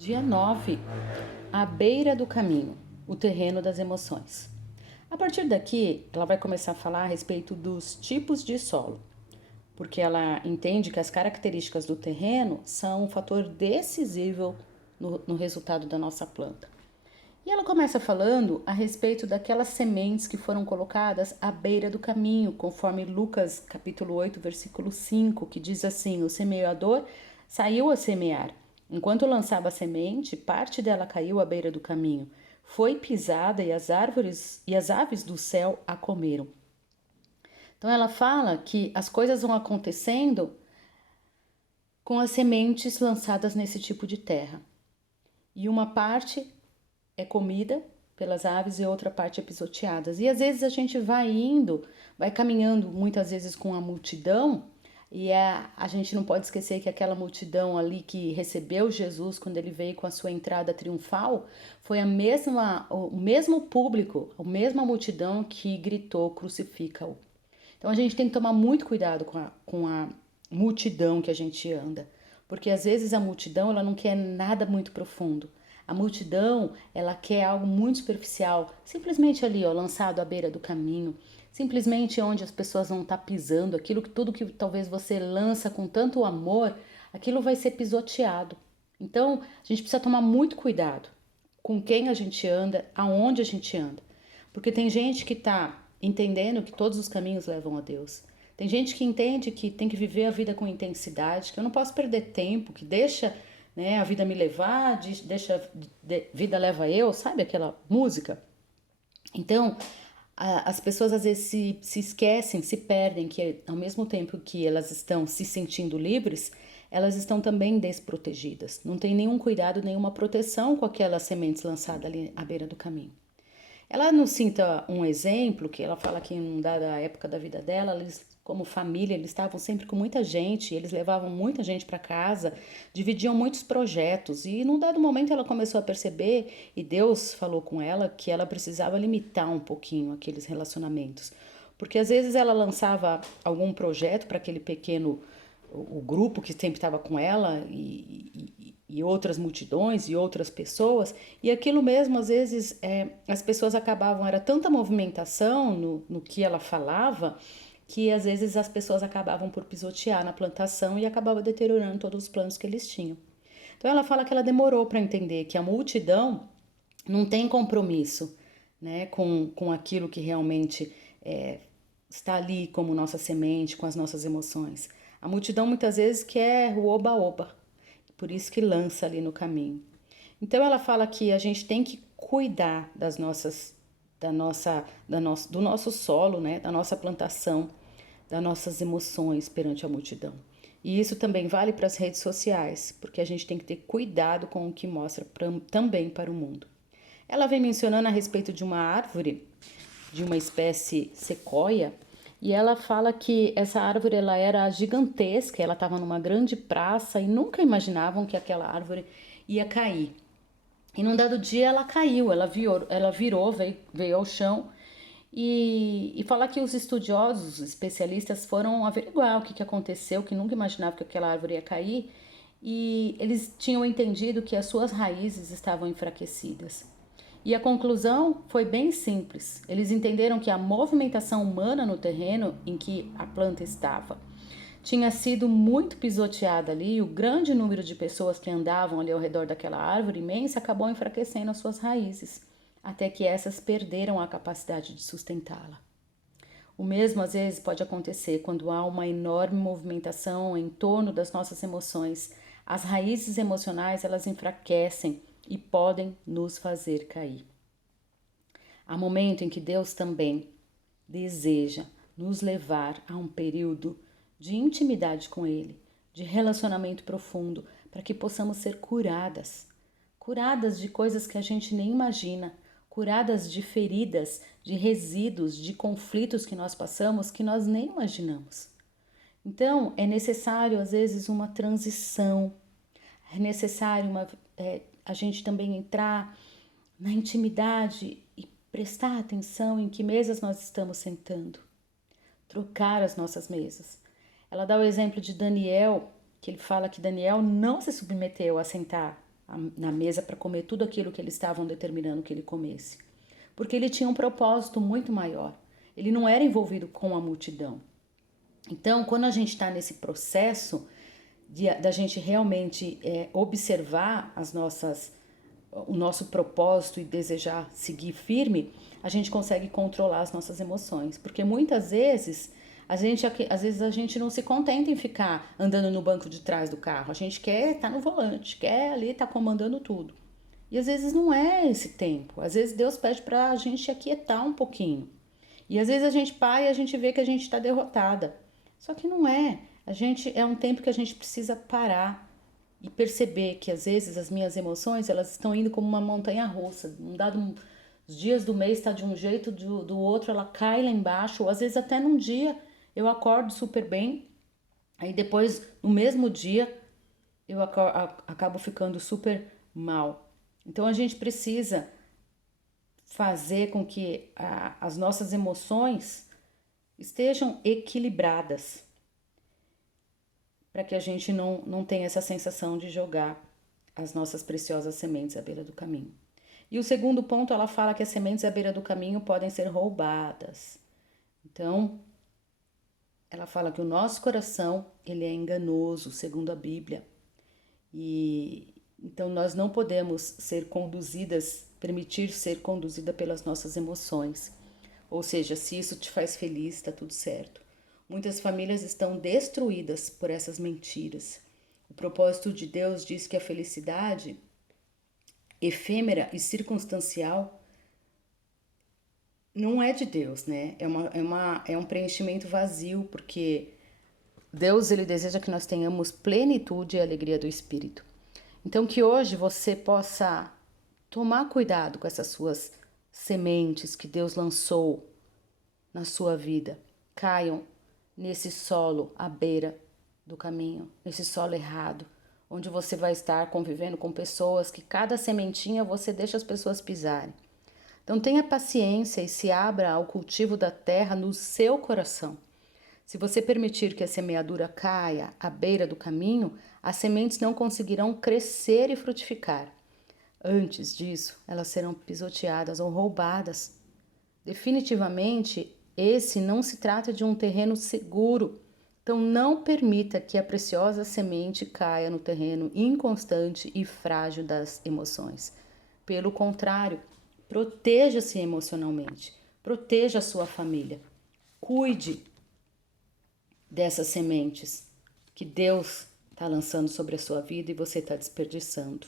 Dia 9, à beira do caminho, o terreno das emoções. A partir daqui, ela vai começar a falar a respeito dos tipos de solo, porque ela entende que as características do terreno são um fator decisivo no resultado da nossa planta. E ela começa falando a respeito daquelas sementes que foram colocadas à beira do caminho, conforme Lucas capítulo 8, versículo 5, que diz assim: o semeador saiu a semear. Enquanto lançava a semente, parte dela caiu à beira do caminho. Foi pisada e as árvores e as aves do céu a comeram. Então ela fala que as coisas vão acontecendo com as sementes lançadas nesse tipo de terra. E uma parte é comida pelas aves e outra parte é pisoteada. E às vezes a gente vai indo, vai caminhando muitas vezes com a multidão, e a gente não pode esquecer que aquela multidão ali que recebeu Jesus quando ele veio com a sua entrada triunfal, foi o mesmo público, a mesma multidão que gritou crucifica-o. Então a gente tem que tomar muito cuidado com a multidão que a gente anda, porque às vezes a multidão ela não quer nada muito profundo. A multidão, ela quer algo muito superficial, simplesmente ali, ó, lançado à beira do caminho, simplesmente onde as pessoas vão estar pisando, aquilo que tudo que talvez você lança com tanto amor, aquilo vai ser pisoteado. Então, a gente precisa tomar muito cuidado com quem a gente anda, aonde a gente anda. Porque tem gente que está entendendo que todos os caminhos levam a Deus. Tem gente que entende que tem que viver a vida com intensidade, que eu não posso perder tempo, que deixa, né, a vida me levar, vida leva eu, sabe aquela música? Então, as pessoas às vezes se esquecem, se perdem que ao mesmo tempo que elas estão se sentindo livres, elas estão também desprotegidas. Não tem nenhum cuidado, nenhuma proteção com aquelas sementes lançadas ali à beira do caminho. Ela nos cita um exemplo que ela fala que em dada época da vida dela, eles, como família, eles estavam sempre com muita gente, eles levavam muita gente para casa, dividiam muitos projetos e num dado momento ela começou a perceber e Deus falou com ela que ela precisava limitar um pouquinho aqueles relacionamentos. Porque às vezes ela lançava algum projeto para aquele pequeno o grupo que sempre estava com ela e outras multidões e outras pessoas, e aquilo mesmo, às vezes, as pessoas acabavam, era tanta movimentação no que ela falava, que às vezes as pessoas acabavam por pisotear na plantação e acabava deteriorando todos os planos que eles tinham. Então ela fala que ela demorou para entender que a multidão não tem compromisso, né, com aquilo que realmente está ali como nossa semente, com as nossas emoções. A multidão muitas vezes quer o oba-oba, por isso que lança ali no caminho. Então ela fala que a gente tem que cuidar do nosso solo, né, da nossa plantação, das nossas emoções perante a multidão. E isso também vale para as redes sociais, porque a gente tem que ter cuidado com o que mostra também para o mundo. Ela vem mencionando a respeito de uma árvore, de uma espécie sequoia, e ela fala que essa árvore ela era gigantesca, ela estava numa grande praça e nunca imaginavam que aquela árvore ia cair. E num dado dia ela caiu, ela virou veio ao chão e falar que os estudiosos, os especialistas foram averiguar o que aconteceu, que nunca imaginavam que aquela árvore ia cair e eles tinham entendido que as suas raízes estavam enfraquecidas. E a conclusão foi bem simples. Eles entenderam que a movimentação humana no terreno em que a planta estava tinha sido muito pisoteada ali, e o grande número de pessoas que andavam ali ao redor daquela árvore imensa acabou enfraquecendo as suas raízes, até que essas perderam a capacidade de sustentá-la. O mesmo às vezes pode acontecer quando há uma enorme movimentação em torno das nossas emoções. As raízes emocionais, elas enfraquecem e podem nos fazer cair. Há momento em que Deus também deseja nos levar a um período de intimidade com Ele, de relacionamento profundo, para que possamos ser curadas de coisas que a gente nem imagina, curadas de feridas, de resíduos, de conflitos que nós passamos que nós nem imaginamos. Então, é necessário, às vezes, uma transição, é necessário a gente também entrar na intimidade e prestar atenção em que mesas nós estamos sentando, trocar as nossas mesas. Ela dá o exemplo de Daniel, que ele fala que Daniel não se submeteu a sentar na mesa para comer tudo aquilo que eles estavam determinando que ele comesse. Porque ele tinha um propósito muito maior. Ele não era envolvido com a multidão. Então, quando a gente está nesse processo da gente realmente observar o nosso propósito e desejar seguir firme, a gente consegue controlar as nossas emoções. Porque muitas vezes às vezes a gente não se contenta em ficar andando no banco de trás do carro. A gente quer estar no volante, quer ali estar comandando tudo. E às vezes não é esse tempo. Às vezes Deus pede para a gente aquietar um pouquinho. E às vezes a gente para e a gente vê que a gente está derrotada. Só que não é. É um tempo que a gente precisa parar e perceber que às vezes as minhas emoções elas estão indo como uma montanha russa. Os dias do mês está de um jeito, do outro ela cai lá embaixo. Ou às vezes até num dia eu acordo super bem, aí depois no mesmo dia eu acabo ficando super mal. Então a gente precisa fazer com que as nossas emoções estejam equilibradas, para que a gente não tenha essa sensação de jogar as nossas preciosas sementes à beira do caminho. E o segundo ponto, ela fala que as sementes à beira do caminho podem ser roubadas. Então, ela fala que o nosso coração, ele é enganoso, segundo a Bíblia. E então nós não podemos permitir ser conduzida pelas nossas emoções. Ou seja, se isso te faz feliz, está tudo certo. Muitas famílias estão destruídas por essas mentiras. O propósito de Deus diz que a felicidade efêmera e circunstancial não é de Deus, né? É um preenchimento vazio, porque Deus ele deseja que nós tenhamos plenitude e alegria do Espírito. Então que hoje você possa tomar cuidado com essas suas sementes que Deus lançou na sua vida. Caiam nesse solo à beira do caminho, nesse solo errado, onde você vai estar convivendo com pessoas que cada sementinha você deixa as pessoas pisarem. Então tenha paciência e se abra ao cultivo da terra no seu coração. Se você permitir que a semeadura caia à beira do caminho, as sementes não conseguirão crescer e frutificar. Antes disso, elas serão pisoteadas ou roubadas. Definitivamente, esse não se trata de um terreno seguro. Então, não permita que a preciosa semente caia no terreno inconstante e frágil das emoções. Pelo contrário, proteja-se emocionalmente, proteja a sua família, cuide dessas sementes que Deus está lançando sobre a sua vida e você está desperdiçando.